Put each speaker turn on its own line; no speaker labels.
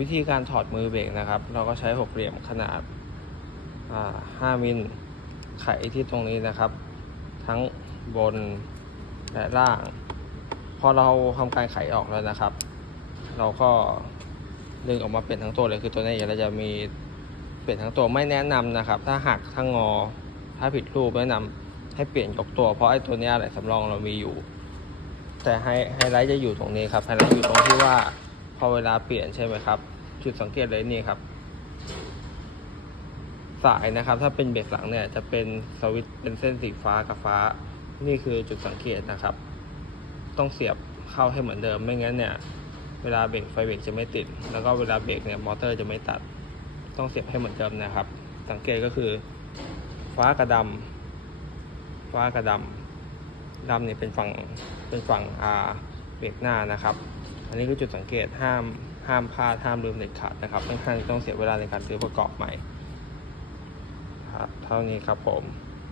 วิธีการถอดมือเบรกนะครับ เราก็ใช้หกเหลี่ยมขนาดา5มิลไขที่ตรงนี้นะครับ ทั้งบนและล่าง พอเราทำการไขออกแล้วนะครับ เราก็ดึงออกมาเป็นทั้งตัวเลยคือตัวนี้เราจะมีเป็นทั้งตัวไม่แนะนำนะครับ ถ้าหักถ้างอถ้าผิดรูปแนะนำให้เปลี่ยนยกตัว เพราะไอ้ตัวนี้อะไรสำรองเรามีอยู่ แต่ไฮไฮไลท์จะอยู่ตรงนี้ครับไฮไลท์อยู่ตรงที่ว่า พอเวลาเปลี่ยนใช่ไหมครับ จุดสังเกตเลยนี่ครับ สายนะครับ ถ้าเป็นเบรกหลังเนี่ย จะเป็นสวิตช์เป็นเส้นสีฟ้ากับฟ้า นี่คือจุดสังเกตนะครับ ต้องเสียบเข้าให้เหมือนเดิมไม่งั้นเนี่ย เวลาเบรกไฟเบรกจะไม่ติด แล้วก็เวลาเบรกเนี่ยมอเตอร์จะไม่ตัด ต้องเสียบให้เหมือนเดิมนะครับ สังเกตก็คือ ฟ้ากับดำฟ้ากับดำดำเนี่ยเป็นฝั่งเป็นฝั่งอาเบรกหน้านะครับ อันนี้ก็จุดสังเกตห้ามห้ามพลาดห้ามลืมเด็ดขาดนะครับค่อนข้างต้องเสียเวลาในการซื้อประกอบใหม่ครับเท่านี้ครับผม